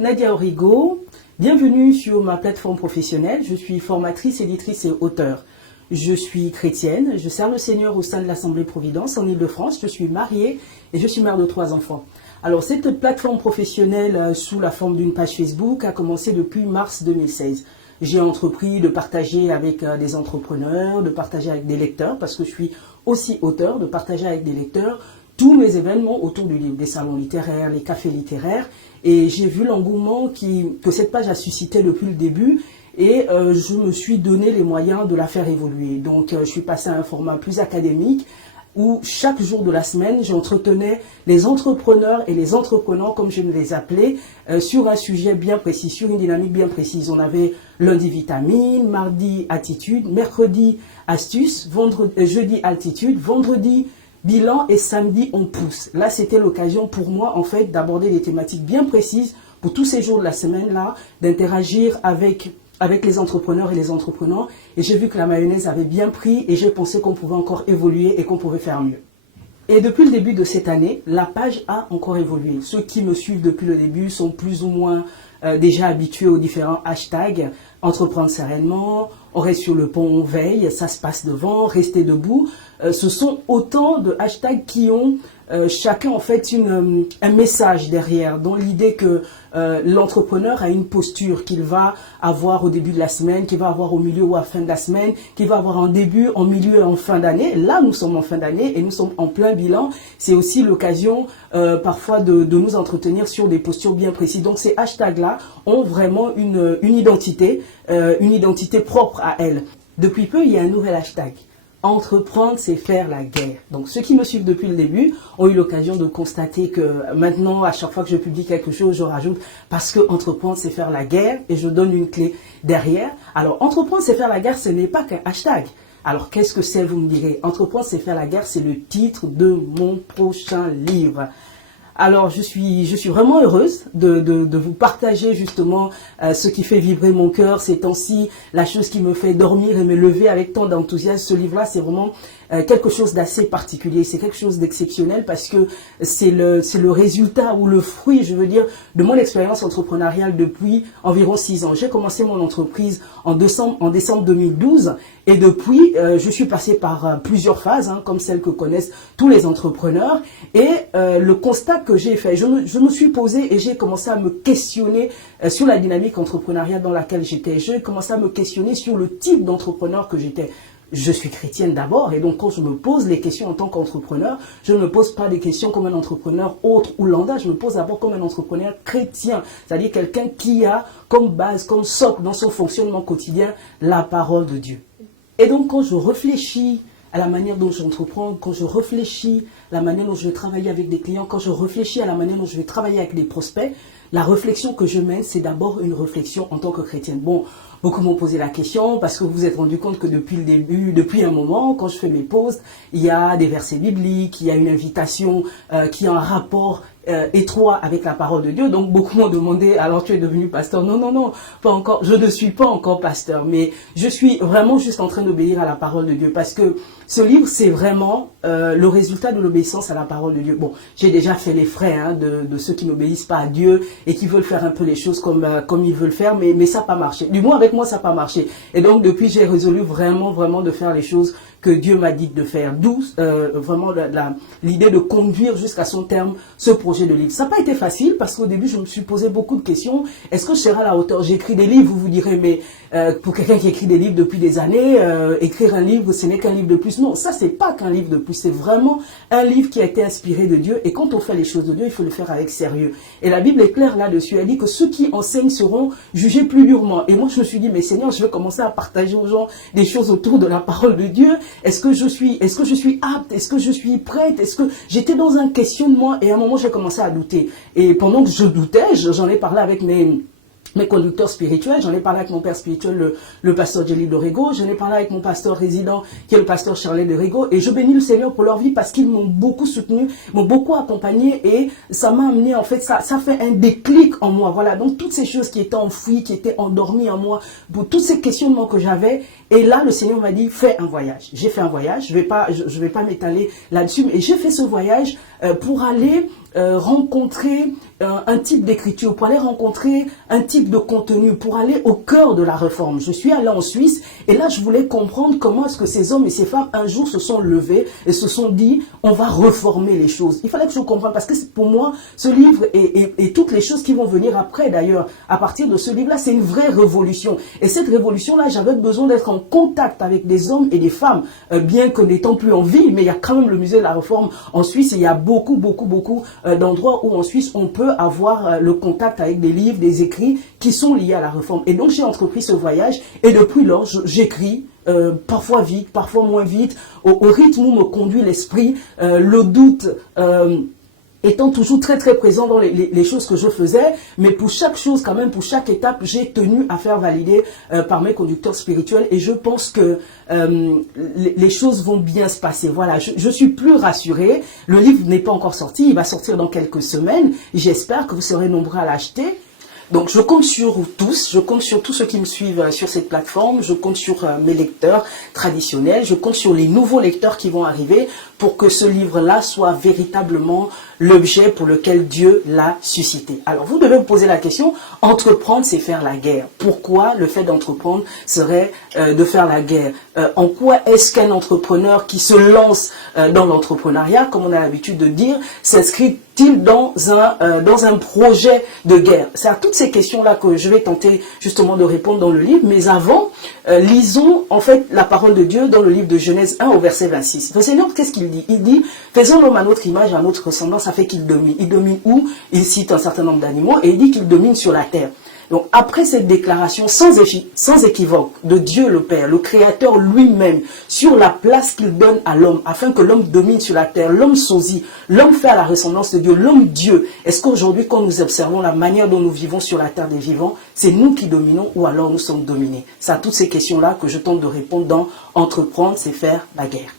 Nadia Origo. Bienvenue sur ma plateforme professionnelle. Je suis formatrice, éditrice et auteure. Je suis chrétienne. Je sers le Seigneur au sein de l'Assemblée Providence en Île-de-France. Je suis mariée et je suis mère de 3 enfants. Alors, cette plateforme professionnelle sous la forme d'une page Facebook a commencé depuis mars 2016. J'ai entrepris de partager avec des entrepreneurs, de partager avec des lecteurs, parce que je suis aussi auteur, de partager avec des lecteurs tous mes événements autour du livre, des salons littéraires, les cafés littéraires. Et j'ai vu l'engouement que cette page a suscité depuis le début et je me suis donné les moyens de la faire évoluer. Donc je suis passé à un format plus académique où chaque jour de la semaine, j'entretenais les entrepreneurs et les entrepreneurs, comme je les appelais, sur un sujet bien précis, sur une dynamique bien précise. On avait lundi vitamine, mardi attitude, mercredi astuce, jeudi altitude, vendredi bilan et samedi on pousse. Là, c'était l'occasion pour moi, en fait, d'aborder des thématiques bien précises pour tous ces jours de la semaine-là, d'interagir avec les entrepreneurs et les entrepreneurs. Et j'ai vu que la mayonnaise avait bien pris et j'ai pensé qu'on pouvait encore évoluer et qu'on pouvait faire mieux. Et depuis le début de cette année, la page a encore évolué. Ceux qui me suivent depuis le début sont plus ou moins déjà habitués aux différents hashtags. Entreprendre sereinement, on reste sur le pont, on veille, ça se passe devant, rester debout. Ce sont autant de hashtags qui ont chacun en fait un message derrière, dans l'idée que l'entrepreneur a une posture qu'il va avoir au début de la semaine, qu'il va avoir au milieu ou à la fin de la semaine, qu'il va avoir en début, en milieu et en fin d'année. Là, nous sommes en fin d'année et nous sommes en plein bilan. C'est aussi l'occasion parfois de nous entretenir sur des postures bien précises. Donc ces hashtags-là ont vraiment une identité propre à elles. Depuis peu, il y a un nouvel hashtag. Entreprendre, c'est faire la guerre. Donc, ceux qui me suivent depuis le début ont eu l'occasion de constater que maintenant, à chaque fois que je publie quelque chose, je rajoute parce que entreprendre, c'est faire la guerre et je donne une clé derrière. Alors, entreprendre, c'est faire la guerre, ce n'est pas qu'un hashtag. Alors, qu'est-ce que c'est, vous me direz? Entreprendre, c'est faire la guerre, c'est le titre de mon prochain livre. Alors, je suis vraiment heureuse de vous partager justement ce qui fait vibrer mon cœur ces temps-ci, la chose qui me fait dormir et me lever avec tant d'enthousiasme. Ce livre-là, c'est vraiment quelque chose d'assez particulier, c'est quelque chose d'exceptionnel parce que c'est le résultat ou le fruit, je veux dire, de mon expérience entrepreneuriale depuis environ 6 ans. J'ai commencé mon entreprise en décembre 2012 et depuis, je suis passée par plusieurs phases, comme celles que connaissent tous les entrepreneurs. Et le constat que j'ai fait, je me suis posé et j'ai commencé à me questionner sur la dynamique entrepreneuriale dans laquelle j'étais. J'ai commencé à me questionner sur le type d'entrepreneur que j'étais. Je suis chrétienne d'abord et donc quand je me pose les questions en tant qu'entrepreneur, je ne me pose pas des questions comme un entrepreneur autre ou lambda, je me pose d'abord comme un entrepreneur chrétien, c'est-à-dire quelqu'un qui a comme base, comme socle dans son fonctionnement quotidien, la parole de Dieu. Et donc quand je réfléchis à la manière dont j'entreprends, quand je réfléchis à la manière dont je vais travailler avec des clients, quand je réfléchis à la manière dont je vais travailler avec des prospects, la réflexion que je mène, c'est d'abord une réflexion en tant que chrétienne. Bon, beaucoup m'ont posé la question parce que vous vous êtes rendu compte que depuis le début, depuis un moment, quand je fais mes posts, il y a des versets bibliques, il y a une invitation qui a un rapport étroit avec la parole de Dieu. Donc beaucoup m'ont demandé, alors tu es devenu pasteur? Non, non, non, pas encore. Je ne suis pas encore pasteur, mais je suis vraiment juste en train d'obéir à la parole de Dieu parce que ce livre, c'est vraiment le résultat de l'obéissance à la parole de Dieu. Bon, j'ai déjà fait les frais de ceux qui n'obéissent pas à Dieu et qui veulent faire un peu les choses comme ils veulent faire, mais ça n'a pas marché. Du moins, avec moi, ça n'a pas marché. Et donc, depuis, j'ai résolu vraiment de faire les choses que Dieu m'a dit de faire. D'où vraiment l'idée de conduire jusqu'à son terme ce projet de livre. Ça n'a pas été facile parce qu'au début, je me suis posé beaucoup de questions. Est-ce que je serai à la hauteur? J'écris des livres, vous direz, mais pour quelqu'un qui écrit des livres depuis des années, écrire un livre, ce n'est qu'un livre de plus. Non, ça, c'est pas qu'un livre de plus. C'est vraiment un livre qui a été inspiré de Dieu. Et quand on fait les choses de Dieu, il faut le faire avec sérieux. Et la Bible est claire là-dessus. Elle dit que ceux qui enseignent seront jugés plus durement. Et moi, je me suis dit, mais Seigneur, je vais commencer à partager aux gens des choses autour de la parole de Dieu. Est-ce que je suis apte? Est-ce que je suis prête? Est-ce que j'étais dans un questionnement? Et à un moment, j'ai commencé à douter. Et pendant que je doutais, j'en ai parlé avec mes conducteurs spirituels, j'en ai parlé avec mon père spirituel, le pasteur Jelly de Rego, j'en ai parlé avec mon pasteur résident, qui est le pasteur Charlet de Rego, et je bénis le Seigneur pour leur vie parce qu'ils m'ont beaucoup soutenu, m'ont beaucoup accompagné, et ça m'a amené, en fait, ça fait un déclic en moi, voilà, donc toutes ces choses qui étaient enfouies, qui étaient endormies en moi, pour tous ces questionnements que j'avais, et là, le Seigneur m'a dit, fais un voyage. J'ai fait un voyage, je vais pas m'étaler là-dessus, mais j'ai fait ce voyage pour aller rencontrer un type d'écriture, pour aller rencontrer un type de contenu, pour aller au cœur de la réforme. Je suis allé en Suisse et là je voulais comprendre comment est-ce que ces hommes et ces femmes un jour se sont levés et se sont dit on va reformer les choses. Il fallait que je comprenne parce que pour moi ce livre et toutes les choses qui vont venir après d'ailleurs à partir de ce livre-là, c'est une vraie révolution. Et cette révolution-là, j'avais besoin d'être en contact avec des hommes et des femmes, bien que n'étant plus en vie, mais il y a quand même le musée de la Réforme en Suisse et il y a beaucoup d'endroits où en Suisse on peut avoir le contact avec des livres, des écrits qui sont liés à la Réforme. Et donc j'ai entrepris ce voyage et depuis lors j'écris. Parfois vite, parfois moins vite, au rythme où me conduit l'esprit, le doute étant toujours très présent dans les choses que je faisais, mais pour chaque chose quand même, pour chaque étape, j'ai tenu à faire valider par mes conducteurs spirituels et je pense que les choses vont bien se passer. Voilà, je suis plus rassurée. Le livre n'est pas encore sorti, il va sortir dans quelques semaines. J'espère que vous serez nombreux à l'acheter. Donc je compte sur tous, je compte sur tous ceux qui me suivent sur cette plateforme, je compte sur mes lecteurs traditionnels, je compte sur les nouveaux lecteurs qui vont arriver pour que ce livre-là soit véritablement l'objet pour lequel Dieu l'a suscité. Alors vous devez vous poser la question, entreprendre c'est faire la guerre. Pourquoi le fait d'entreprendre serait de faire la guerre? En quoi est-ce qu'un entrepreneur qui se lance dans l'entrepreneuriat, comme on a l'habitude de dire, s'inscrit-il dans un projet de guerre? C'est à toutes ces questions-là que je vais tenter justement de répondre dans le livre, mais avant, lisons en fait la parole de Dieu dans le livre de Genèse 1 au verset 26. Le Seigneur, qu'est-ce qu'il dit? Il dit, faisons l'homme à notre image, à notre ressemblance, ça fait qu'il domine. Il domine où? Il cite un certain nombre d'animaux et il dit qu'il domine sur la terre. Donc après cette déclaration sans équivoque de Dieu le Père, le Créateur lui-même, sur la place qu'il donne à l'homme, afin que l'homme domine sur la terre, l'homme sosie, l'homme fait à la ressemblance de Dieu, l'homme Dieu, est-ce qu'aujourd'hui quand nous observons la manière dont nous vivons sur la terre des vivants, c'est nous qui dominons ou alors nous sommes dominés? C'est à toutes ces questions-là que je tente de répondre dans Entreprendre, c'est faire la guerre.